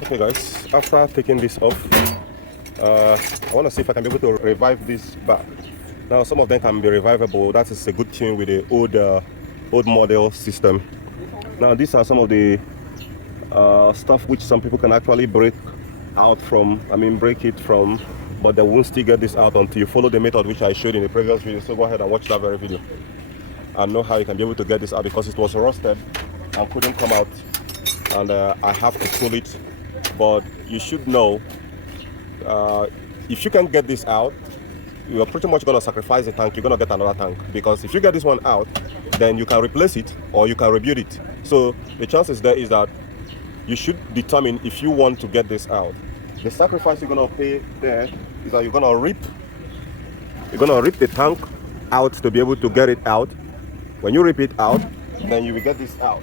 Okay guys, after taking this off, I want to see if I can be able to revive this back. Now some of them can be revivable. That is a good thing with the old model system. Now these are some of the stuff which some people can actually break out from, break it from, but they won't still get this out until you follow the method which I showed in the previous video. So go ahead and watch that very video and know how you can be able to get this out, because it was rusted and couldn't come out, and I have to pull it. But you should know, if you can get this out, you're pretty much going to sacrifice the tank. You're going to get another tank, because if you get this one out, then you can replace it or you can rebuild it. So the chances there is that you should determine if you want to get this out. The sacrifice you're going to pay there is that you're going to rip the tank out to be able to get it out. When you rip it out, then you will get this out.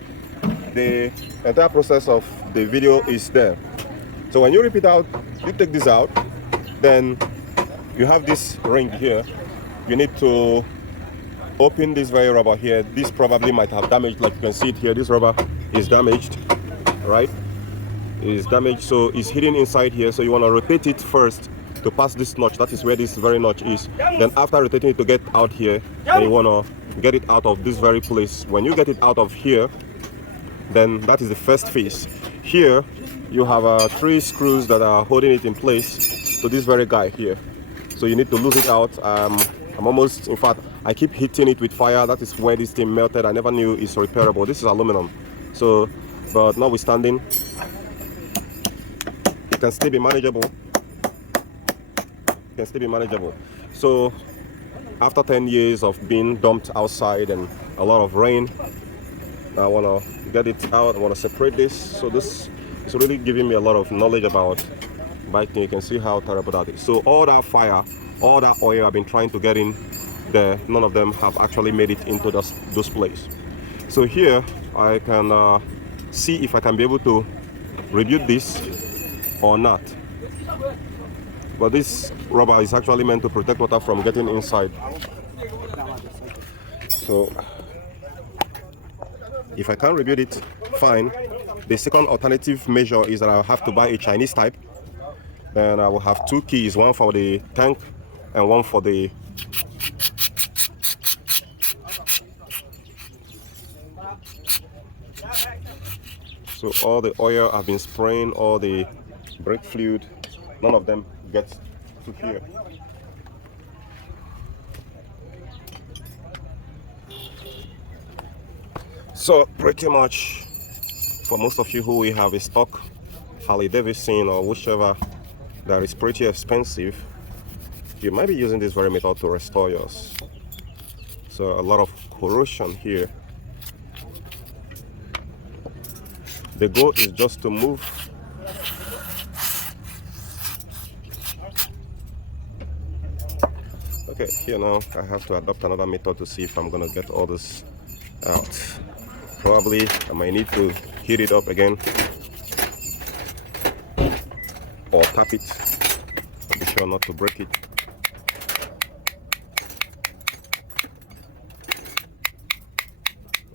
The entire process of the video is there. So when you rip it out, you take this out, then you have this ring here. You need to open this very rubber here. This probably might have damaged, like you can see it here. This rubber is damaged, right? It is damaged, so it's hidden inside here. So you want to rotate it first to pass this notch. That is where this very notch is. Then after rotating it to get out here, then you want to get it out of this very place. When you get it out of here, then that is the first phase. Here you have 3 screws that are holding it in place to this very guy here. So you need to lose it out. I'm almost, in fact, I keep hitting it with fire. That is where this thing melted. I never knew it's repairable. This is aluminum. So, but notwithstanding, it can still be manageable. It can still be manageable. So after 10 years of being dumped outside and a lot of rain, I want to get it out. I want to separate this. So this is really giving me a lot of knowledge about biking. You can see how terrible that is. So all that fire, all that oil I've been trying to get in there, none of them have actually made it into those place. So here I can see if I can be able to rebuild this or not. But this rubber is actually meant to protect water from getting inside. So if I can't rebuild it, fine. The second alternative measure is that I'll have to buy a Chinese type. Then I will have 2 keys, one for the tank and one for the so all the oil I've been spraying, all the brake fluid, none of them gets to here. So pretty much for most of you who will have a stock Harley Davidson or whichever that is pretty expensive, you might be using this very method to restore yours. So a lot of corrosion here. The goal is just to move okay. Here now I have to adopt another method to see if I'm gonna get all this out. Probably I might need to heat it up again or tap it. Be sure not to break it.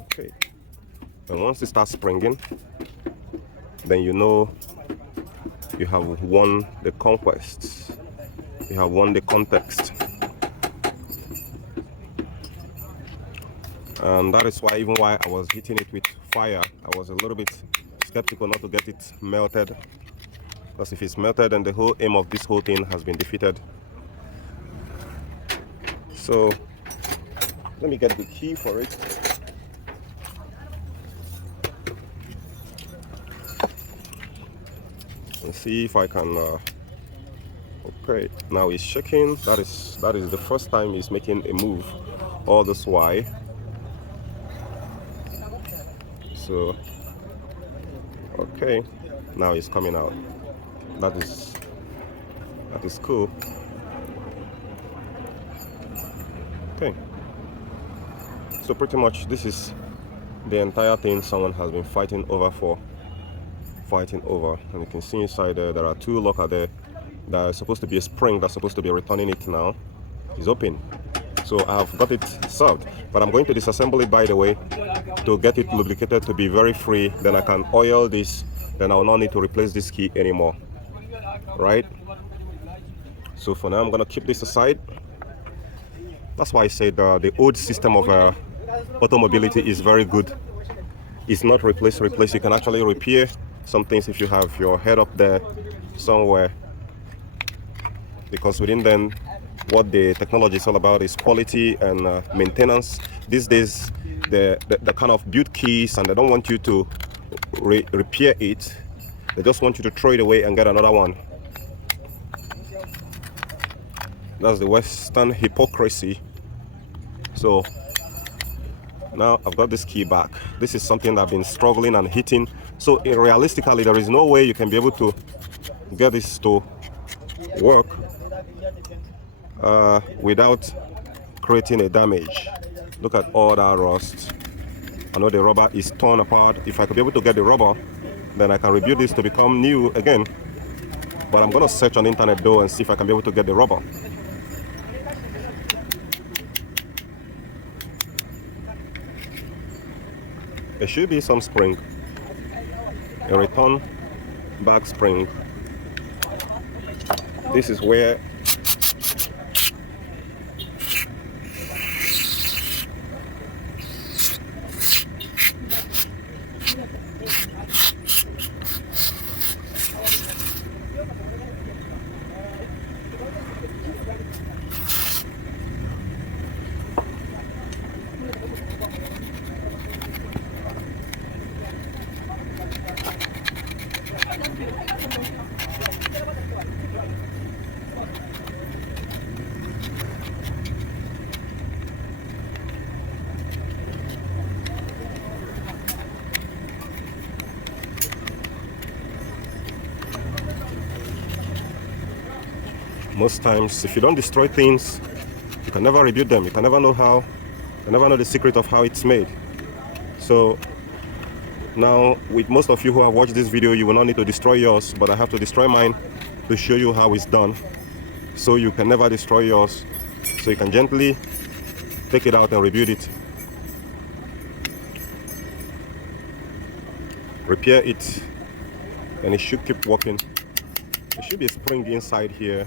Okay, and once it starts springing, then you know you have won the conquest, you have won the context. And that is why, even while I was hitting it with fire, I was a little bit skeptical not to get it melted, because if it's melted, then the whole aim of this whole thing has been defeated. So let me get the key for it. And see if I can okay, now it's shaking. That is the first time it's making a move all this while. So okay, now it's coming out. That is cool. Okay, so pretty much this is the entire thing someone has been fighting over, and you can see inside there are 2 locker there that are supposed to be a spring that's supposed to be returning it. Now is open, so I've got it solved, but I'm going to disassemble it, by the way, to get it lubricated to be very free. Then I can oil this then I will not need to replace this key anymore, right? So for now, I'm gonna keep this aside. That's why I said the old system of automobility is very good. It's not replace. You can actually repair some things if you have your head up there somewhere, because within then what the technology is all about is quality and maintenance. These days the kind of build keys, and they don't want you to repair it. They just want you to throw it away and get another one. That's the Western hypocrisy. So now I've got this key back. This is something that I've been struggling and hitting. So realistically, there is no way you can be able to get this to work without creating a damage. Look at all that rust. I know the rubber is torn apart. If I could be able to get the rubber, then I can rebuild this to become new again. But I'm gonna search on the internet though and see if I can be able to get the rubber. There should be some spring, a return back spring. This is where most times, if you don't destroy things, you can never rebuild them. You can never know how, you can never know the secret of how it's made. So now, with most of you who have watched this video, you will not need to destroy yours, but I have to destroy mine to show you how it's done. So you can never destroy yours. So you can gently take it out and rebuild it. Repair it, and it should keep working. There should be a spring inside here.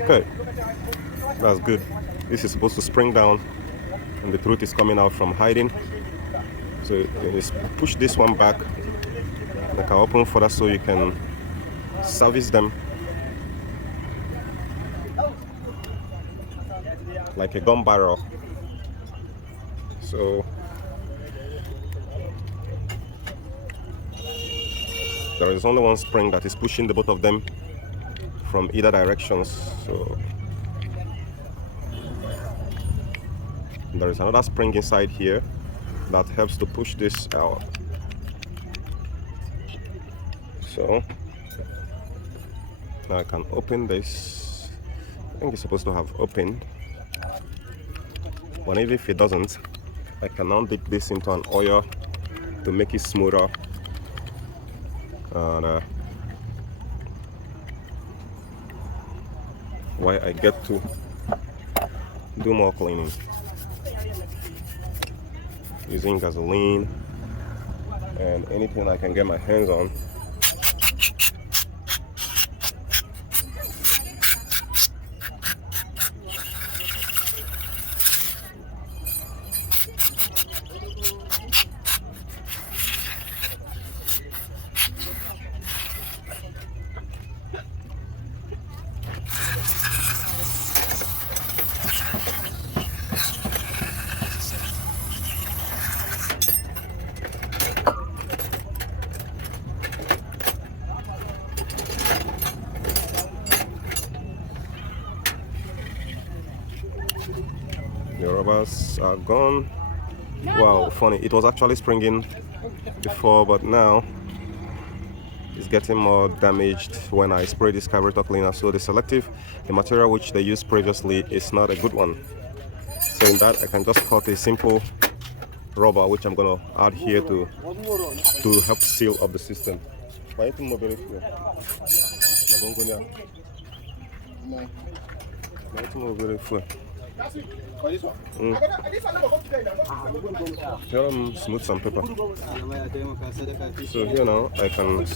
Okay, that's good. This is supposed to spring down and the truth is coming out from hiding. So you just push this one back, and I can open further so you can service them like a gun barrel. So there is only one spring that is pushing the both of them from either directions. So there is another spring inside here that helps to push this out. So now I can open this. I think it's supposed to have opened, but even if it doesn't, I can now dip this into an oil to make it smoother. And why I get to do more cleaning using gasoline and anything I can get my hands on. The rubbers are gone. Wow, funny, it was actually springing before, but now is getting more damaged when I spray this carburetor cleaner. So the selective, the material which they used previously, is not a good one. So in that, I can just cut a simple rubber which I'm gonna add here to help seal up the system. Here I'm smooth some paper. So here now I can